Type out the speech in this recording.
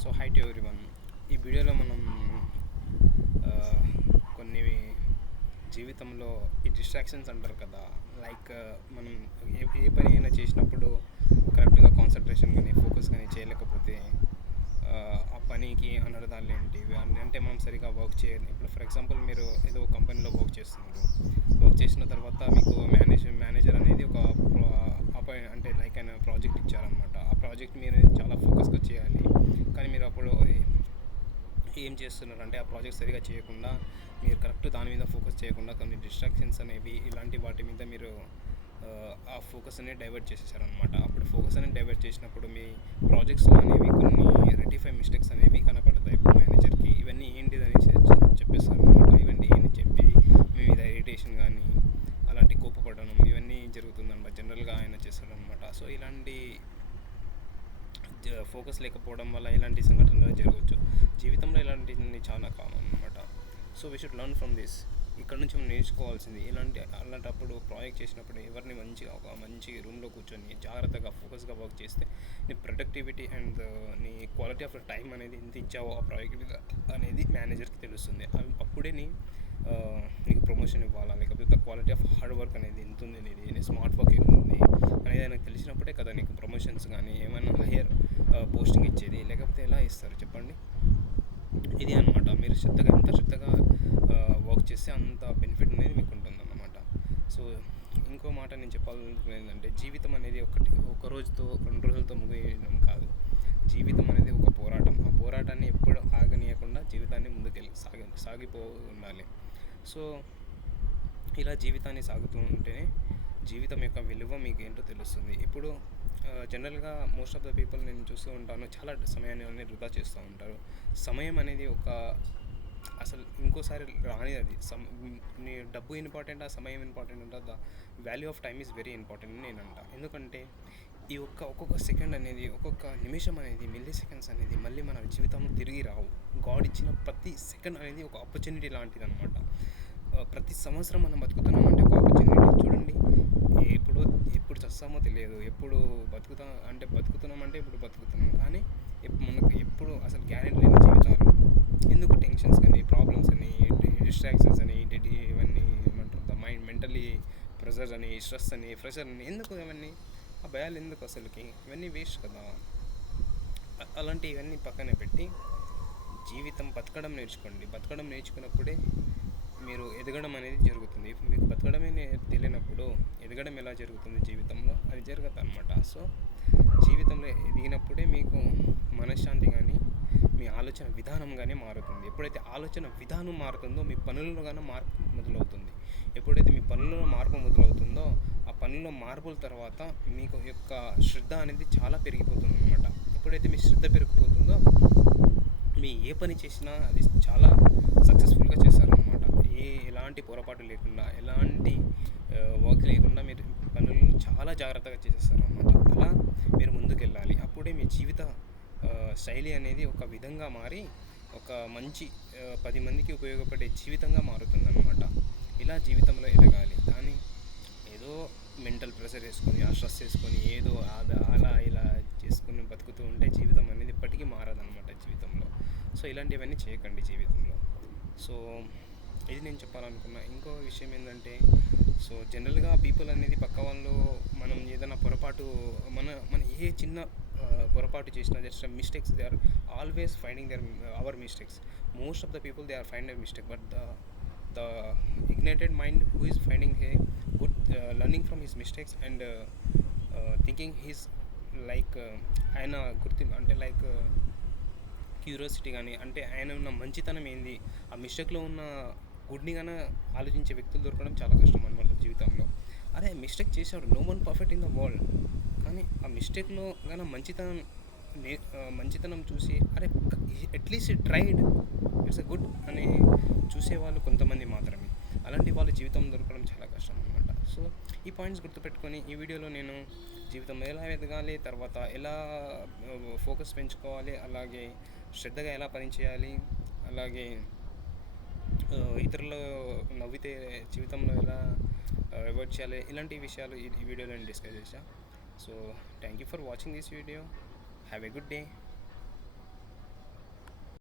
So high to one. ఈ వీడియోలో మనం కొన్ని జీవితంలో ఈ డిస్ట్రాక్షన్స్ అంటారు కదా లైక్ మనం ఏ ఏ పని అయినా చేసినప్పుడు కరెక్ట్గా కాన్సన్ట్రేషన్ కానీ ఫోకస్ కానీ చేయలేకపోతే ఆ, పనికి అనర్థాలు ఏంటి? అంటే మనం సరిగా వర్క్ చేయాలి. ఇప్పుడు ఫర్ ఎగ్జాంపుల్ మీరు ఏదో ఒక కంపెనీలో వర్క్ చేస్తున్నారు. వర్క్ చేసిన తర్వాత మీకు మేనేజ్ మేనేజర్ అనేది ఒక అంటే లైక్ అయిన ప్రాజెక్ట్ ఇచ్చారనమాట ఆ ప్రాజెక్ట్ మీరు చాలా ఫోకస్గా చేయాలి. కానీ మీరు అప్పుడు ఏం చేస్తున్నారంటే ఆ ప్రాజెక్ట్ సరిగా చేయకుండా మీరు కరెక్ట్ దాని మీద ఫోకస్ చేయకుండా కొన్ని డిస్ట్రాక్షన్స్ అనేవి ఇలాంటి వాటి మీద మీరు ఆ, ఫోకస్ అనేది డైవర్ట్ చేసేసారనమాట అప్పుడు ఫోకస్ అనేది డైవర్ట్ చేసినప్పుడు మీ ప్రాజెక్ట్స్ అనేవి కొన్ని రెటిఫై మిస్టేక్స్ అనేవి కనపడతాయి. మేనేజర్కి ఇవన్నీ ఏంటిది చె- చెప్పేస్తారు అనమాట ఇవన్నీ ఏంటి చెప్పి మీ మీద ఇరిటేషన్ కానీ అలాంటి కోపపడడం ఇవన్నీ జరుగుతుందన్నమాట. జనరల్గా ఆయన చేస్తారనమాట సో ఇలాంటి ఫోకస్ లేకపోవడం వల్ల ఇలాంటి సంఘటనలు జరగవచ్చు. జీవితంలో ఇలాంటివన్నీ చాలా కామన్ అనమాట so we should learn from this ఇక్కడ నుంచి మనం నేర్చుకోవాల్సింది ఇలాంటి అలాంటప్పుడు ప్రాజెక్ట్ చేసినప్పుడు ఎవరిని మంచిగా ఒక మంచి రూమ్లో కూర్చొని జాగ్రత్తగా ఫోకస్గా వర్క్ చేస్తే నీ ప్రొడక్టివిటీ అండ్ uh, నీ క్వాలిటీ ఆఫ్ టైం అనేది ఎంత ఇచ్చావో ఆ ప్రాజెక్ట్ మీద అనేది మేనేజర్కి తెలుస్తుంది. అవి అప్పుడే నీ నీకు ప్రమోషన్ ఇవ్వాలా? లేకపోతే క్వాలిటీ ఆఫ్ హార్డ్ వర్క్ అనేది ఎంత ఉంది నీది నీ స్మార్ట్ వర్క్ ఎంత ఉంది అనేది ఆయనకు తెలిసినప్పుడే కదా నీకు ప్రమోషన్స్ కానీ ఏమైనా హైయర్ పోస్టింగ్ ఇచ్చేది లేకపోతే ఎలా ఇస్తారు చెప్పండి? ఇది అనమాట మీరు శ్రద్ధగా ఎంత శ్రద్ధగా వర్క్ చేస్తే అంత బెనిఫిట్ అనేది మీకు ఉంటుంది అన్నమాట సో ఇంకో మాట నేను చెప్పాలనుకునేది ఏంటంటే జీవితం అనేది ఒకటి ఒక రోజుతో రెండు రోజులతో ముగియడం కాదు. జీవితం అనేది ఒక పోరాటం. ఆ పోరాటాన్ని ఎప్పుడు ఆగనీయకుండా జీవితాన్ని ముందుకెళ్ళి సాగి సాగిపో ఉండాలి సో ఇలా జీవితాన్ని సాగుతూ ఉంటేనే జీవితం యొక్క విలువ మీకు ఏంటో తెలుస్తుంది. ఇప్పుడు జనరల్గా మోస్ట్ ఆఫ్ ద పీపుల్ నేను చూస్తూ ఉంటాను చాలా సమయాన్ని అనేది వృధా చేస్తూ ఉంటారు. సమయం అనేది ఒక అసలు ఇంకోసారి రాని అది. సమ నీ డబ్బు ఇంపార్టెంట్ ఆ సమయం ఇంపార్టెంట్ అంట the value of time is very important అని నేను అంట. ఎందుకంటే ఈ ఒక్క ఒక్కొక్క సెకండ్ అనేది ఒక్కొక్క నిమిషం అనేది మిల్లీ సెకండ్స్ అనేది మళ్ళీ మన జీవితంలో తిరిగి రావు. గాడ్ ఇచ్చిన ప్రతి సెకండ్ అనేది ఒక ఆపర్చునిటీ లాంటిది అనమాట ప్రతి సంవత్సరం మనం బతుకుతున్నాం అంటే ఒక ఆపర్చునిటీ చూడండి ఎప్పుడు ఎప్పుడు చస్తామో తెలియదు. ఎప్పుడు బతుకుతాం అంటే బతుకుతున్నాం అంటే ఇప్పుడు బతుకుతున్నాం. కానీ ఎప్పుడు మనకు ఎప్పుడు అసలు గ్యారెంటీ లేని జీవితాలు. ఎందుకు టెన్షన్స్ కానీ ప్రాబ్లమ్స్ అని డిస్ట్రాక్షన్స్ అని ఇటు ఇవన్నీ ఏమంటారు? మైండ్ మెంటలీ ప్రెషర్ అని స్ట్రెస్ అని ప్రెషర్ అని ఎందుకు ఇవన్నీ? ఆ భయాలు ఎందుకు అసలుకి? ఇవన్నీ వేస్ట్ కదా. అలాంటి ఇవన్నీ పక్కన పెట్టి జీవితం బతకడం నేర్చుకోండి. బతకడం నేర్చుకున్నప్పుడే మీరు ఎదగడం అనేది జరుగుతుంది. మీకు బతకడమే తెలియనప్పుడు ఎదగడం ఎలా జరుగుతుంది జీవితంలో? అది జరగదు అనమాట సో జీవితంలో ఎదిగినప్పుడే మీకు మనశ్శాంతి కానీ మీ ఆలోచన విధానం కానీ మారుతుంది. ఎప్పుడైతే ఆలోచన విధానం మారుతుందో మీ పనులను కానీ మార్పు మొదలవుతుంది. ఎప్పుడైతే మీ పనులలో మార్పు మొదలవుతుందో ఆ పనుల్లో మార్పుల తర్వాత మీకు యొక్క శ్రద్ధ అనేది చాలా పెరిగిపోతుంది అనమాట ఎప్పుడైతే మీ శ్రద్ధ పెరిగిపోతుందో మీ ఏ పని చేసినా అది చాలా సక్సెస్ఫుల్గా చేస్తారు. ఏ ఎలాంటి పొరపాటు లేకుండా ఎలాంటి వర్క్ లేకుండా మీరు పనులను చాలా జాగ్రత్తగా చేసేస్తారు అనమాట అలా మీరు ముందుకెళ్ళాలి. అప్పుడే మీ జీవిత శైలి అనేది ఒక విధంగా మారి ఒక మంచి పది మందికి ఉపయోగపడే జీవితంగా మారుతుందన్నమాట. ఇలా జీవితంలో ఎదగాలి. కానీ ఏదో మెంటల్ ప్రెషర్ వేసుకొని ఆ స్ట్రెస్ వేసుకొని ఏదో అద- అలా ఇలా చేసుకుని బతుకుతూ ఉంటే జీవితం అనేది ఇప్పటికీ మారదన్నమాట జీవితంలో. సో ఇలాంటివన్నీ చేయకండి జీవితంలో. సో ఇది నేను చెప్పాలనుకున్నా. ఇంకో విషయం ఏంటంటే సో జనరల్గా పీపుల్ అనేది పక్క వాళ్ళు మనం ఏదైనా పొరపాటు మన మన ఏ చిన్న పొరపాటు చేసినా just mistakes they are always finding their our mistakes most of the people they are find their mistake but the the ignited mind who is finding hey good learning from his mistakes and thinking he's like ఆయన గుర్తి అంటే like curiosity కానీ అంటే ఆయన ఉన్న మంచితనం ఏంది? ఆ మిస్టేక్లో ఉన్న గుడ్ని కానీ ఆలోచించే వ్యక్తులు దొరకడం చాలా కష్టం అనమాట జీవితంలో. అరే మిస్టేక్ చేశాడు. No one perfect in the world. కానీ ఆ మిస్టేక్లో కానీ మంచితనం నే మంచితనం చూసి అరే at least tried. It's a good అని చూసేవాళ్ళు కొంతమంది మాత్రమే. అలాంటి వాళ్ళ జీవితం దొరకడం చాలా కష్టం అనమాట సో ఈ పాయింట్స్ గుర్తుపెట్టుకొని ఈ వీడియోలో నేను జీవితం ఎలా ఎదగాలి తర్వాత ఎలా ఫోకస్ పెంచుకోవాలి అలాగే శ్రద్ధగా ఎలా పనిచేయాలి అలాగే ఇతరులు నవ్వితే జీవితంలో ఎలా అవాయిడ్ చేయాలి ఇలాంటి విషయాలు ఈ వీడియోలో నేను డిస్కస్ చేశాను so thank you for watching this video have a good day